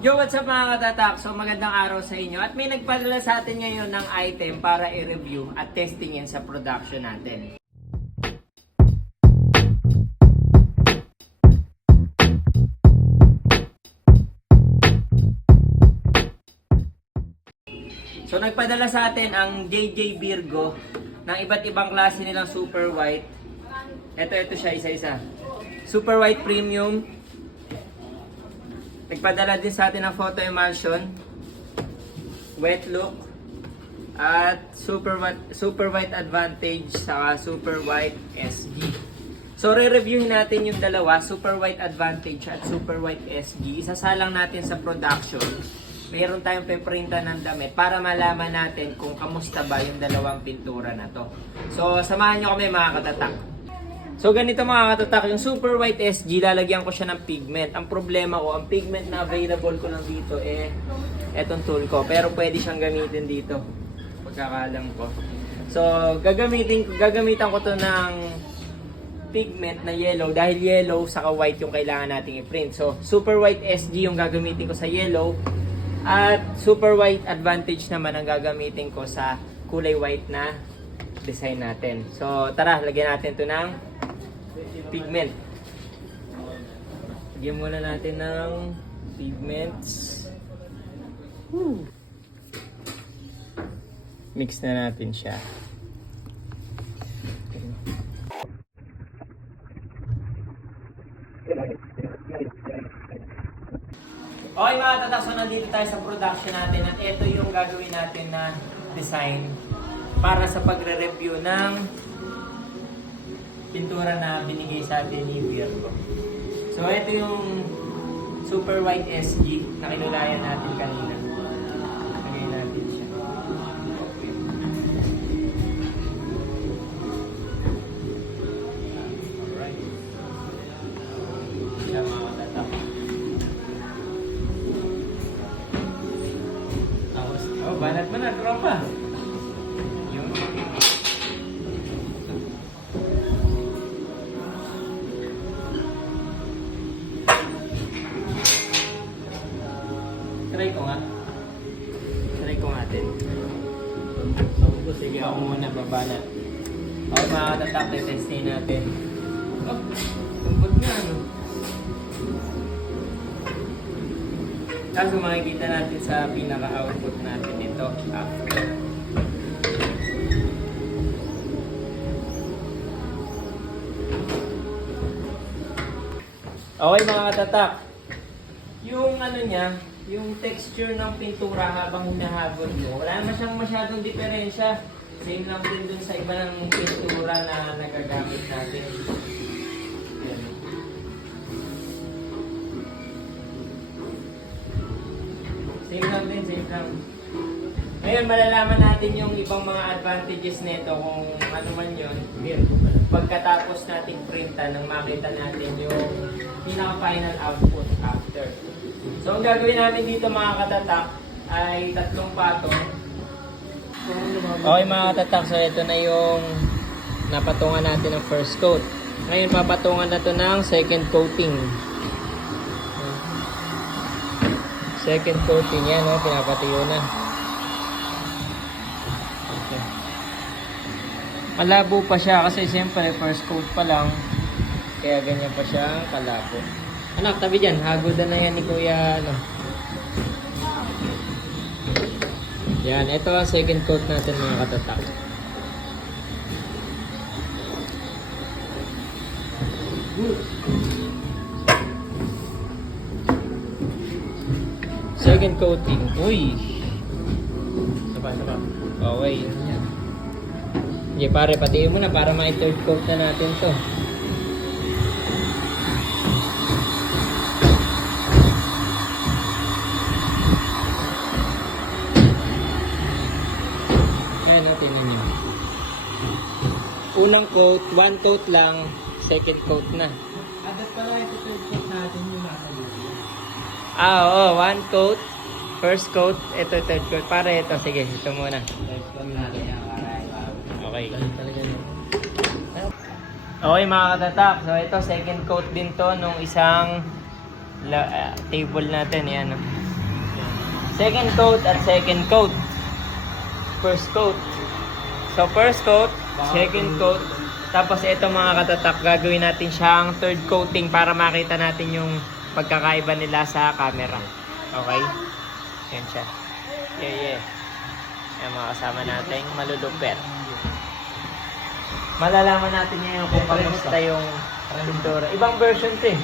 Yo, what's up mga katatak? So magandang araw sa inyo at may nagpadala sa atin ngayon ng item para i-review at testingin sa production natin. So nagpadala sa atin ang JJ Virgo ng iba't ibang klase nilang super white. Ito siya isa-isa. Super white premium. Nagpadala din sa atin ng photo emulsion, wet look, at super white advantage saka super white SG. So re-reviewin natin yung dalawa, super white advantage at super white SG. Isasalang natin sa production. Mayroon tayong peprinta ng damit para malaman natin kung kamusta ba yung dalawang pintura na to. So samahan nyo kami mga katatak. So ganito mga katatak, yung super white SG, lalagyan ko siya ng pigment. Ang problema ko, ang pigment na available ko lang dito etong tool ko. Pero pwede siyang gamitin dito, pagkakalam ko. So gagamitan ko to ng pigment na yellow dahil yellow saka white yung kailangan nating i-print. So super white SG yung gagamitin ko sa yellow at super white advantage naman ang gagamitin ko sa kulay white na design natin. So tara, lagyan natin to ng pigment. Lagyan muna natin ng pigments. Mix na natin siya. Okay mga tatak, so nandito tayo sa production natin at ito yung gagawin natin na design para sa pagre-review ng pintura na binigay sa atin ni Virgo. So ito yung super white SG na kinulayan natin kanina. Lagyan natin siya. Alright. Siya mga katatak. Tapos, banat mo na, tropa. Yung Try ko nga din. So, sige ako muna babanat. Okay mga katatak, testin natin. Oh, lambot nga ano. Kaso makikita natin sa pinaka-output natin ito after. Okay mga katatak, yung ano niya, yung texture ng pintura habang hinahabol mo, wala naman siyang masyadong diferensya. Same lang din dun sa iba ng pintura na nagagamit natin. Yan. Same lang din, same lang. Ngayon, malalaman natin yung ibang mga advantages nito kung ano man yun. Pagkatapos nating printan nang makita natin yung pinaka-final output after. So, ang gagawin natin dito mga katatak ay 3 patong. Okay mga katatak, so ito na yung napatungan natin ng first coat. Ngayon, papatungan na to ng second coating. Second coating yan, pinapatiyo na. Okay. Malabo pa siya kasi siyempre first coat pa lang. Kaya ganyan pa siya kalabo. Anak, tabi dyan. Hagodan na yan ni Kuya. Ano. Yan. Ito ang second coat natin mga katatak. Second coating. Uy! Saba. Okay. Sige pare, patiin mo na para may third coat na natin to. Tingnan nyo. Unang coat, 1 coat lang, second coat na. Adat pala ito third coat natin yung nasa dito. Oo, 1 coat, first coat, ito third coat. Para ito, sige, ito muna. Third coat natin yan. Okay. Talaga yun. Okay mga katatak, so ito second coat din to nung isang table natin, yan. second coat at second coat. First coat. So first coat, second coat, tapos ito mga katatak, gagawin natin siyang third coating para makita natin yung pagkakaiba nila sa camera. Okay? Yan siya. Yeah. Yan mga kasama natin, malulupet. Malalaman natin ngayon kung kamusta yung pintura. Ibang version to eh.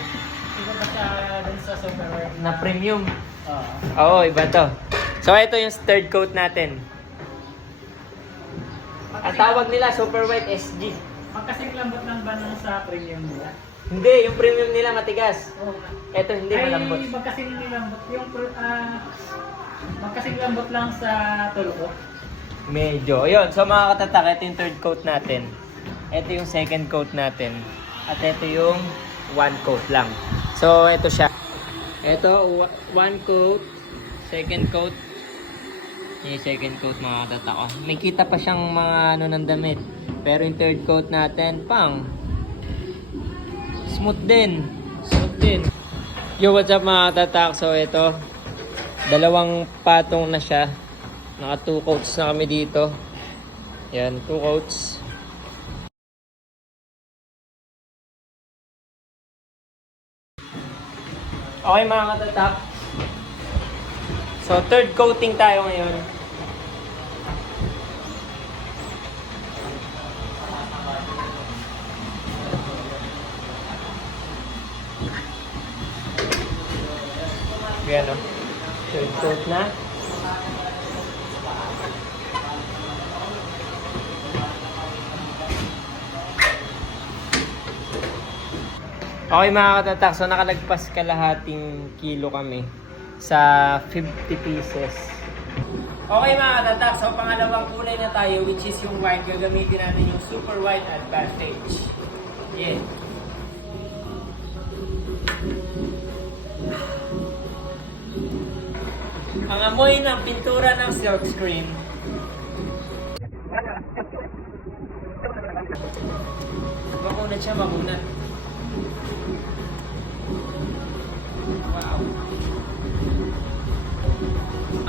Iba ba siya dun sa super white? Na premium. Oo. Oo, iba to. So ito yung third coat natin. Ang tawag nila Super White SG. Magkasing lambot lang ba nung sa premium nila? Hindi, yung premium nila matigas. Oo. Ito hindi malambot. Ay, magkasing lambot. Magkasing lambot lang sa tulo. Medyo. Ayun, so mga katatak, ito yung third coat natin. Ito yung second coat natin. At ito yung one coat lang. So ito siya. Ito, one coat, second coat. Yung second coat mga katatak. May kita pa siyang mga ano ng damit. Pero yung third coat natin, pang smooth din. Smooth din. Yo, what's up mga katatak? So ito, dalawang patong na siya. Naka 2 coats na kami dito. Yan, 2 coats. Okay mga katatak. So third coating tayo ngayon. Yan o. Third coat na. Okay mga katatak, so nakalagpas kalahating kilo kami sa 50 pieces. Okay mga katatak, so pangalawang kulay na tayo which is yung white. Gagamitin natin yung Super White Advantage. Yeah. Ang amoy ng pintura ng silkscreen. Makunat siya, makunat. Wow.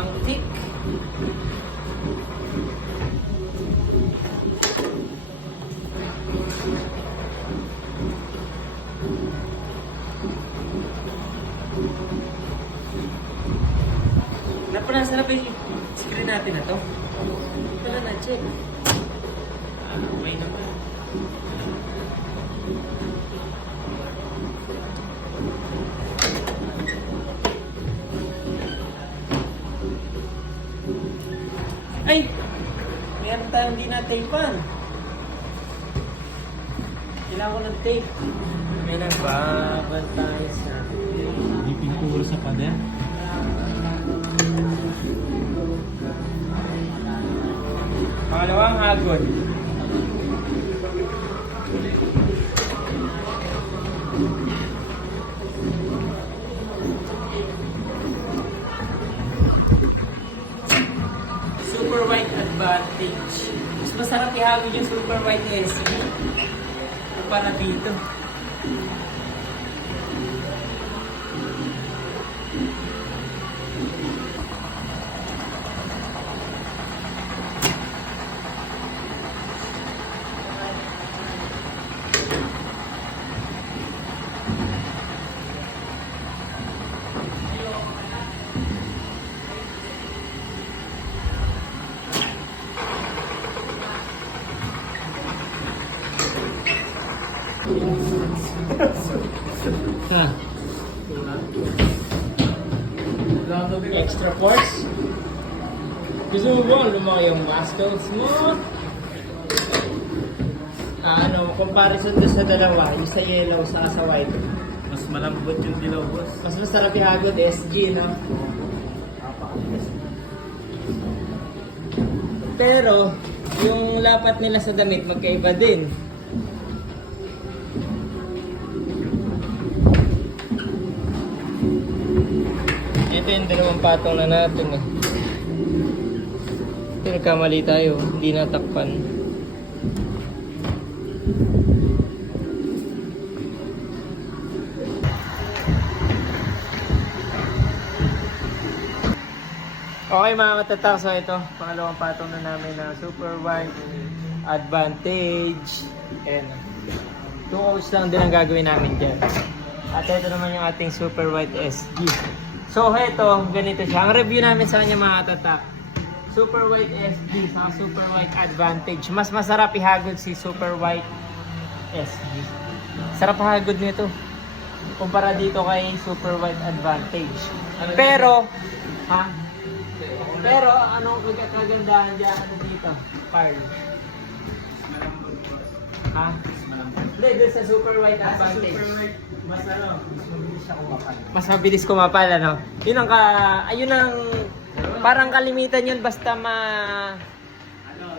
Ang thick. Nasa na ba yung screen natin na to? Wala na, check. Okay naman. Ay! Meron tayong hindi na-tapean. Kailangan ko ng tape. May nagbabantay sa... Hindi pintura sa pader. Pangalawang hagod. Super White Advantage. Mas masarap ihagod yung Super White SB. Para dito. Ha? Extra force. Gusto mo ba lumaki yung muscles mo? Comparison doon sa dalawa, yung sa yellow sa white. Mas malambot yung dilaw, boss. Mas masarap ihagod SG, no? Pero, yung lapat nila sa damit magkaiba din. Ito yung dalawang patong na natin eh. Ito nagkamali tayo, hindi natakpan. Okay mga katatak, so ito, pangalawang patong na namin na Super White Advantage. And 2 coats lang din ang gagawin namin dyan. At ito naman yung ating Super White SG. So ito, ganito siya. Ang review namin sa kanya mga katatak, Super White SG sa Super White Advantage. Mas masarap ihagod si Super White SG. Sarap hagod nito kumpara dito kay Super White Advantage. Pero, pero anong kagandahan dyan dito? Pearl. Ha? Hindi, doon sa Super White Advantage. Mas mabilis siya kumapal. Mas mabilis kumapal, ano? Yun ang ayun ang parang kalimitan yun basta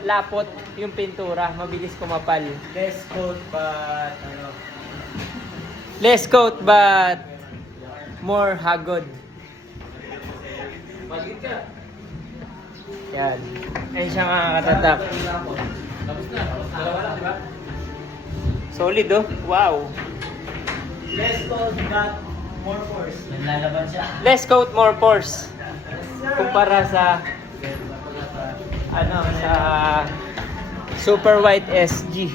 lapot yung pintura, mabilis kumapal. Less coat, but Less coat but more hagod. Magiging ka. Yan. Ayun siya mga katatak. Tapos na. Dalawa lang, di ba? Solid oh. Wow. Less coat, but more force. Nalalaban siya. Less coat, more force. Kumpara sa sa Super White SG.